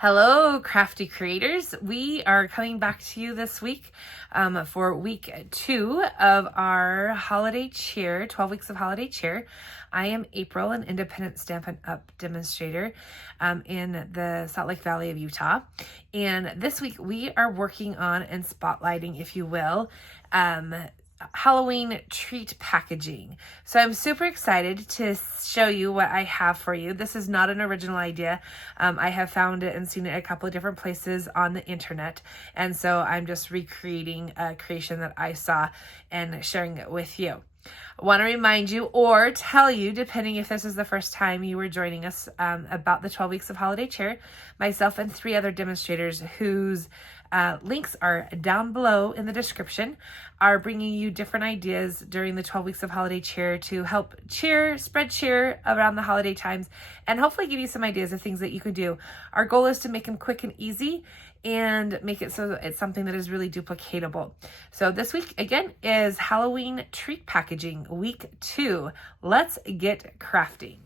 Hello, crafty creators. We are coming back to you this week for week 2 of our holiday cheer, 12 weeks of holiday cheer. I am April, an independent Stampin' Up! Demonstrator in the Salt Lake Valley of Utah. And this week we are working on and spotlighting, if you will, Halloween treat packaging. So I'm super excited to show you what I have for you. This is not an original idea. I have found it and seen it a couple of different places on the internet. And so I'm just recreating a creation that I saw and sharing it with you. I want to remind you or tell you, depending if this is the first time you were joining us, about the 12 weeks of holiday cheer. Myself and 3 other demonstrators whose links are down below in the description are bringing you different ideas during the 12 weeks of holiday cheer to help spread cheer around the holiday times, and hopefully give you some ideas of things that you can do. Our goal is to make them quick and easy and make it so it's something that is really duplicatable. So this week, again, is Halloween treat packaging, week 2. Let's get crafting.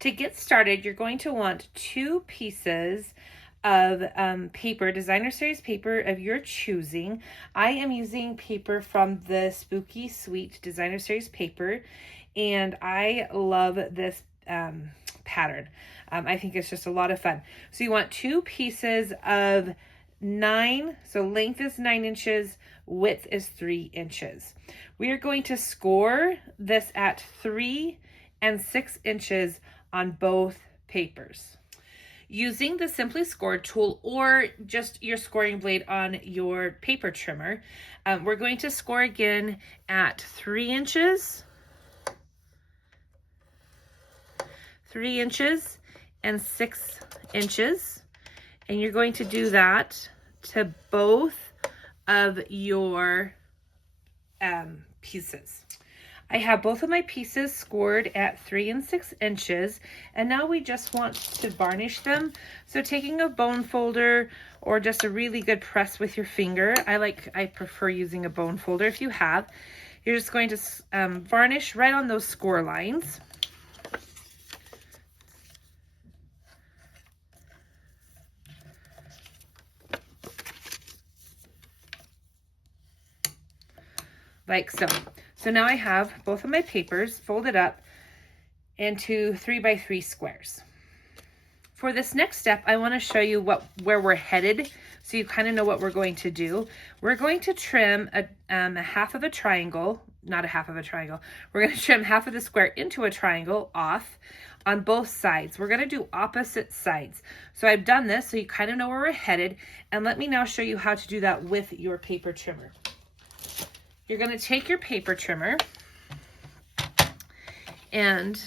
To get started, you're going to want 2 pieces of paper, designer series paper of your choosing. I am using paper from the Spooky Sweet designer series paper, and I love this pattern. I think it's just a lot of fun. So you want 2 pieces of 9, so length is 9 inches, width is 3 inches. We are going to score this at 3 and 6 inches on both papers. Using the Simply Scored tool or just your scoring blade on your paper trimmer, we're going to score again at 3 inches, 3 inches, and 6 inches. And you're going to do that to both of your pieces. I have both of my pieces scored at 3 and 6 inches, and now we just want to varnish them. So taking a bone folder or just a really good press with your finger, I prefer using a bone folder if you have, you're just going to varnish right on those score lines. Like so. So now I have both of my papers folded up into 3x3 squares. For this next step, I want to show you where we're headed, so you kind of know what we're going to do. We're going to trim a half of a triangle, not a half of a triangle. We're going to trim half of the square into a triangle off on both sides. We're going to do opposite sides. So I've done this so you kind of know where we're headed, and let me now show you how to do that with your paper trimmer. You're going to take your paper trimmer and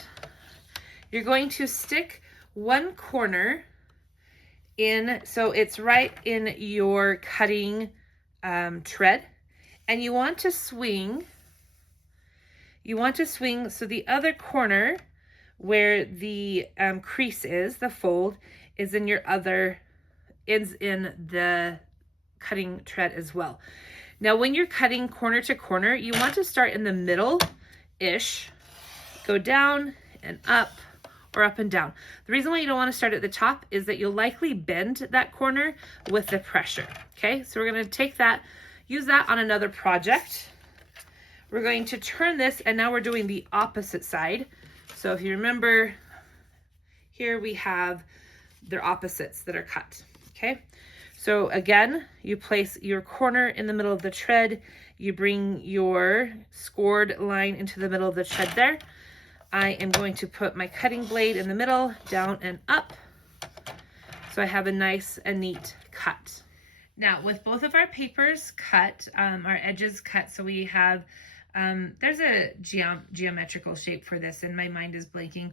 you're going to stick one corner in, so it's right in your cutting tread, and you want to swing so the other corner where the crease is, the fold, is in the cutting tread as well. Now, when you're cutting corner to corner, you want to start in the middle-ish, go down and up, or up and down. The reason why you don't want to start at the top is that you'll likely bend that corner with the pressure, okay? So we're going to take that, use that on another project. We're going to turn this, and now we're doing the opposite side. So if you remember, here we have their opposites that are cut, okay? So again, you place your corner in the middle of the tread, you bring your scored line into the middle of the tread there. I am going to put my cutting blade in the middle, down and up, so I have a nice and neat cut. Now, with both of our papers cut, our edges cut, so we have, there's a geometrical shape for this, and my mind is blanking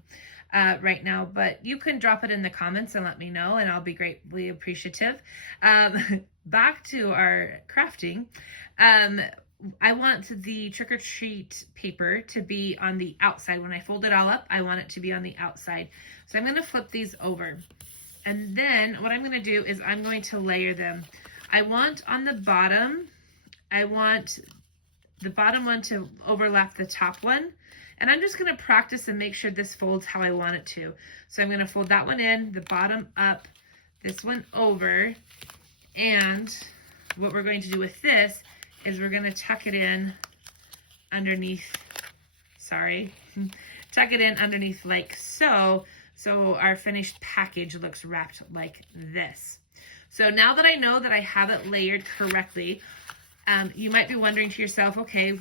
right now, but you can drop it in the comments and let me know, and I'll be greatly appreciative. Back to our crafting. I want the trick-or-treat paper to be on the outside. When I fold it all up, I want it to be on the outside. So I'm going to flip these over. And then what I'm going to do is I'm going to layer them. I want on the bottom, I want the bottom one to overlap the top one. And I'm just going to practice and make sure this folds how I want it to. So I'm going to fold that one in, the bottom up, this one over, and what we're going to do with this is we're going to tuck it in underneath, tuck it in underneath like so, so our finished package looks wrapped like this. So now that I know that I have it layered correctly, you might be wondering to yourself, okay,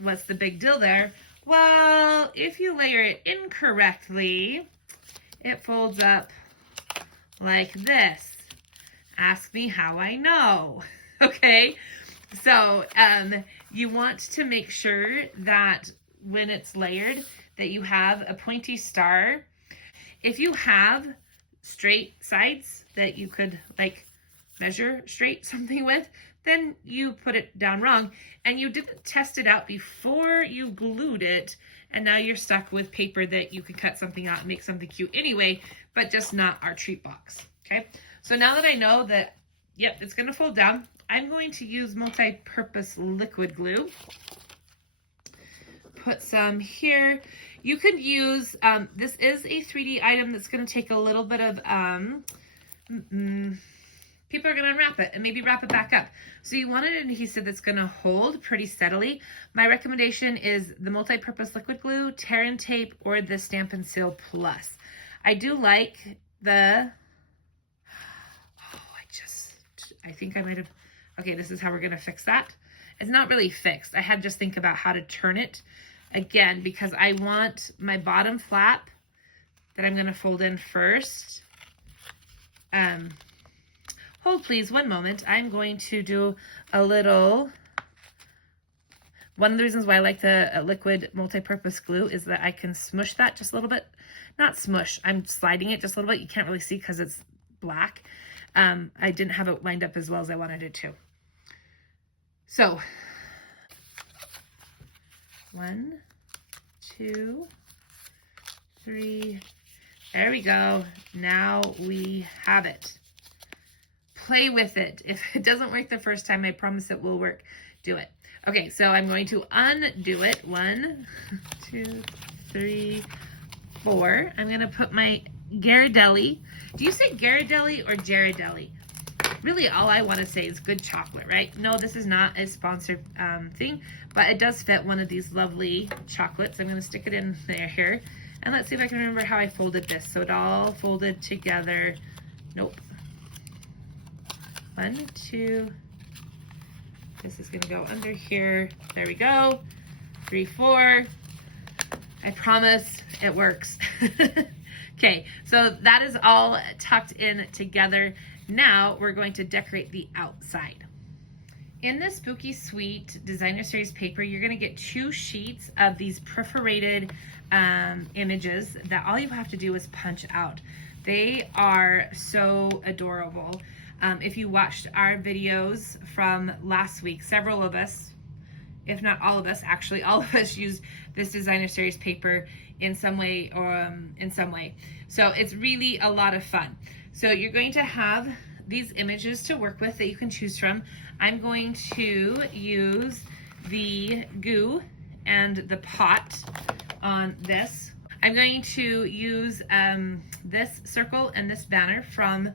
what's the big deal there? Well, if you layer it incorrectly, it folds up like this. Ask me how I know, okay? So you want to make sure that when it's layered that you have a pointy star. If you have straight sides that you could like measure straight something with, then you put it down wrong and you didn't test it out before you glued it, and now you're stuck with paper that you could cut something out and make something cute anyway, but just not our treat box, okay? So now that I know that, yep, it's gonna fold down, I'm going to use multi-purpose liquid glue. Put some here. You could use, this is a 3D item that's gonna take a little bit of, people are gonna unwrap it and maybe wrap it back up. So you want an adhesive that's gonna hold pretty steadily. My recommendation is the multi-purpose liquid glue, tear and tape, or the Stamp and Seal Plus. I do like the, I think I might have, okay, this is how we're gonna fix that. It's not really fixed. I had to just think about how to turn it again, because I want my bottom flap that I'm gonna fold in first. Hold please 1 moment. I'm going to do a little, one of the reasons why I like the liquid multi-purpose glue is that I can smush that just a little bit. Not smush, I'm sliding it just a little bit. You can't really see because it's black. I didn't have it lined up as well as I wanted it to. So, 1, 2, 3, there we go. Now we have it. Play with it. If it doesn't work the first time, I promise it will work. Do it. Okay, so I'm going to undo it. 1, 2, 3, 4. I'm going to put my Ghirardelli. Do you say Ghirardelli or Ghirardelli? Really, all I want to say is good chocolate, right? No, this is not a sponsored thing, but it does fit one of these lovely chocolates. I'm going to stick it in there here. And let's see if I can remember how I folded this. So it all folded together. Nope. 1, 2. This is going to go under here. There we go. 3, 4. I promise it works. Okay, so that is all tucked in together. Now we're going to decorate the outside. In this Spooky Sweet Designer Series paper, you're going to get 2 sheets of these perforated images that all you have to do is punch out. They are so adorable. If you watched our videos from last week, several of us, if not all of us, actually all of us used this Designer Series paper in some way or in some way. So it's really a lot of fun. So you're going to have these images to work with that you can choose from. I'm going to use the goo and the pot on this. I'm going to use this circle and this banner from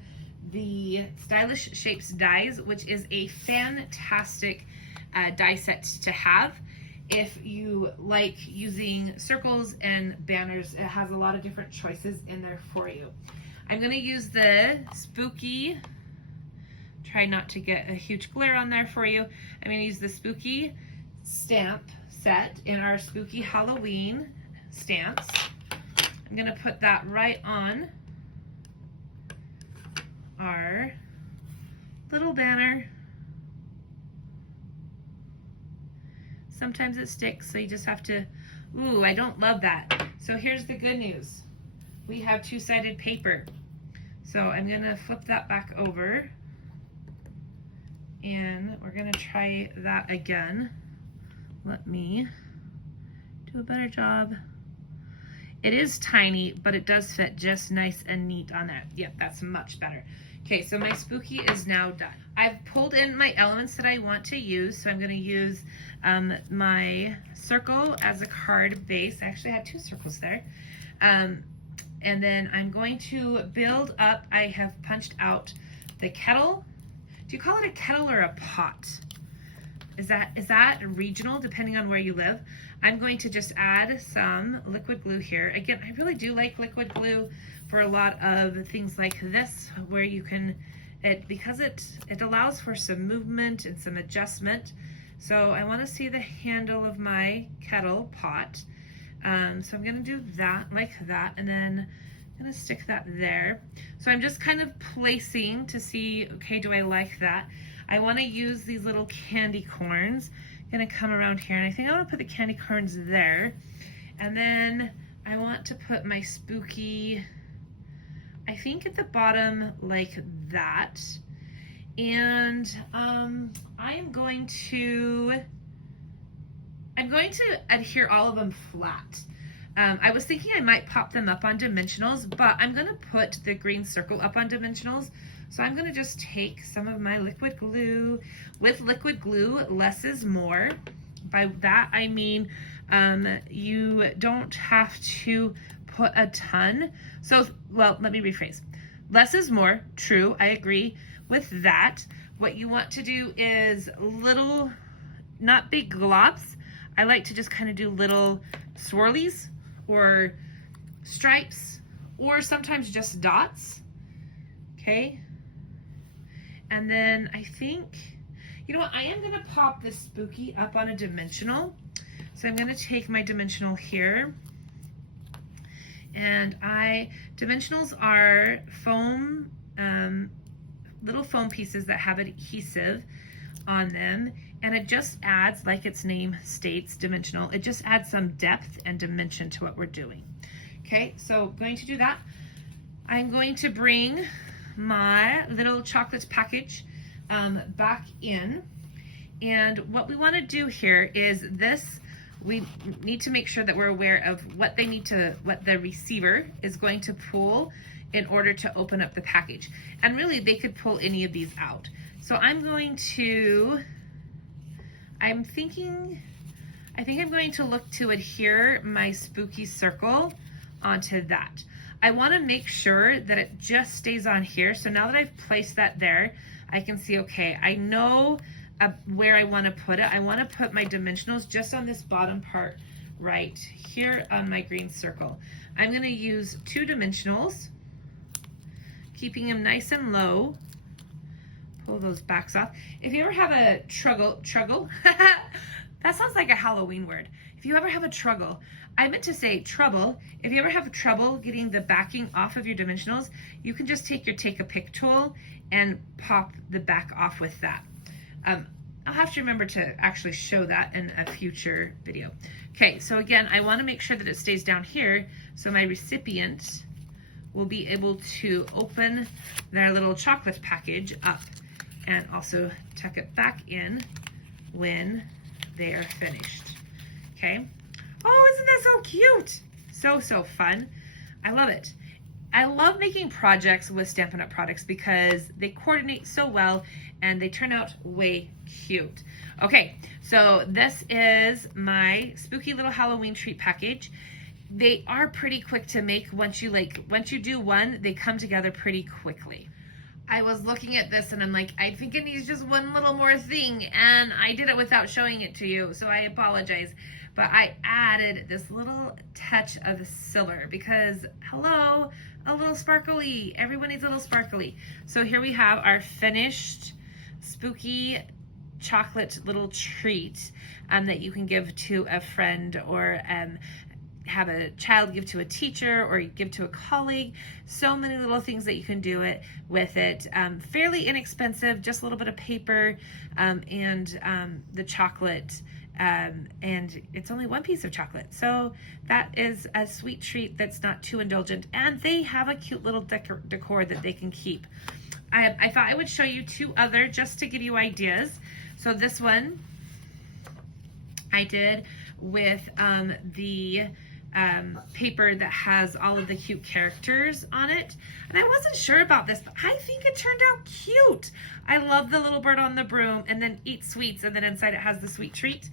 the Stylish Shapes dies, which is a fantastic die set to have. If you like using circles and banners, it has a lot of different choices in there for you. I'm going to use the Spooky, try not to get a huge glare on there for you. I'm going to use the Spooky stamp set in our Spooky Halloween stamps. I'm going to put that right on our little banner. Sometimes it sticks, so you just have to, ooh, I don't love that. So here's the good news. We have 2-sided paper. So I'm gonna flip that back over and we're gonna try that again. Let me do a better job. It is tiny, but it does fit just nice and neat on that. Yep, that's much better. Okay, so my Spooky is now done. I've pulled in my elements that I want to use, so I'm gonna use my circle as a card base. I actually had 2 circles there. And then I'm going to build up, I have punched out the kettle. Do you call it a kettle or a pot? Is that regional depending on where you live? I'm going to just add some liquid glue here. Again, I really do like liquid glue for a lot of things like this, where you can, because it allows for some movement and some adjustment. So I want to see the handle of my kettle pot. So I'm going to do that like that, and then I'm going to stick that there. So I'm just kind of placing to see, okay, do I like that? I want to use these little candy corns. I'm going to come around here, and I think I want to put the candy corns there. And then I want to put my spooky, I think at the bottom like that. And I'm going to adhere all of them flat. I was thinking I might pop them up on dimensionals, but I'm going to put the green circle up on dimensionals. So I'm going to just take some of my liquid glue. With liquid glue, less is more. By that I mean you don't have to put a ton. So, well, let me rephrase. Less is more, true, I agree with that. What you want to do is little, not big globs. I like to just kind of do little swirlies or stripes, or sometimes just dots, okay? And then I think, you know what, I am gonna pop this spooky up on a dimensional. So I'm gonna take my dimensional here, and dimensionals are foam, little foam pieces that have adhesive on them, and it just adds, like its name states, dimensional, it just adds some depth and dimension to what we're doing. Okay, so going to do that. I'm going to bring my little chocolate package back in, and what we want to do here is this, we need to make sure that we're aware of what the receiver is going to pull in order to open up the package. And really they could pull any of these out. So I think I'm going to look to adhere my spooky circle onto that. I want to make sure that it just stays on here. So now that I've placed that there, I can see, okay, I know where I want to put it. I want to put my dimensionals just on this bottom part right here on my green circle. I'm going to use 2 dimensionals, keeping them nice and low. Pull those backs off. If you ever have a trouble, that sounds like a Halloween word. If you ever have a trouble, I meant to say trouble. If you ever have trouble getting the backing off of your dimensionals, you can just take your take-a-pick tool and pop the back off with that. I'll have to remember to actually show that in a future video. Okay, so again, I want to make sure that it stays down here so my recipient will be able to open their little chocolate package up and also tuck it back in when they are finished. Okay. Oh, isn't that so cute? So fun. I love it. I love making projects with Stampin' Up! Products because they coordinate so well and they turn out way cute. Okay, so this is my spooky little Halloween treat package. They are pretty quick to make. Once you do one, they come together pretty quickly. I was looking at this and I'm like, I think it needs just one little more thing, and I did it without showing it to you, so I apologize. But I added this little touch of silver because, hello, a little sparkly. Everyone needs a little sparkly. So here we have our finished spooky chocolate little treat that you can give to a friend, or have a child give to a teacher, or give to a colleague. So many little things that you can do with it. Fairly inexpensive, just a little bit of paper and the chocolate. And it's only 1 piece of chocolate. So that is a sweet treat that's not too indulgent. And they have a cute little decor that they can keep. I thought I would show you 2 other just to give you ideas. So this one I did with the paper that has all of the cute characters on it. And I wasn't sure about this, but I think it turned out cute. I love the little bird on the broom and then eat sweets, and then inside it has the sweet treat.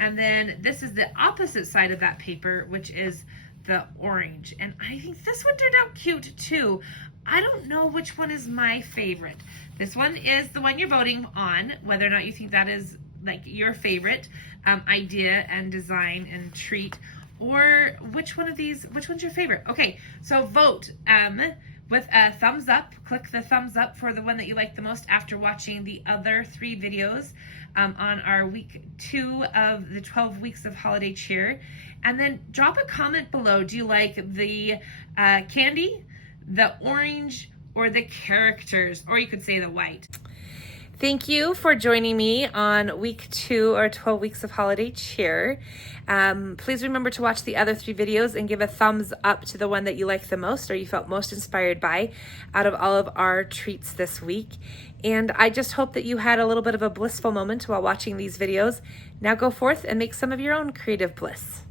And then this is the opposite side of that paper, which is the orange. And I think this one turned out cute too. I don't know which one is my favorite. This one is the one you're voting on, whether or not you think that is like your favorite idea and design and treat, or which one of these, which one's your favorite? Okay, so vote with a thumbs up. Click the thumbs up for the one that you like the most after watching the other 3 videos on our week 2 of the 12 weeks of holiday cheer. And then drop a comment below. Do you like the candy, the orange, or the characters? Or you could say the white. Thank you for joining me on week 2 or 12 weeks of holiday cheer. Please remember to watch the other 3 videos and give a thumbs up to the one that you liked the most or you felt most inspired by out of all of our treats this week. And I just hope that you had a little bit of a blissful moment while watching these videos. Now go forth and make some of your own creative bliss.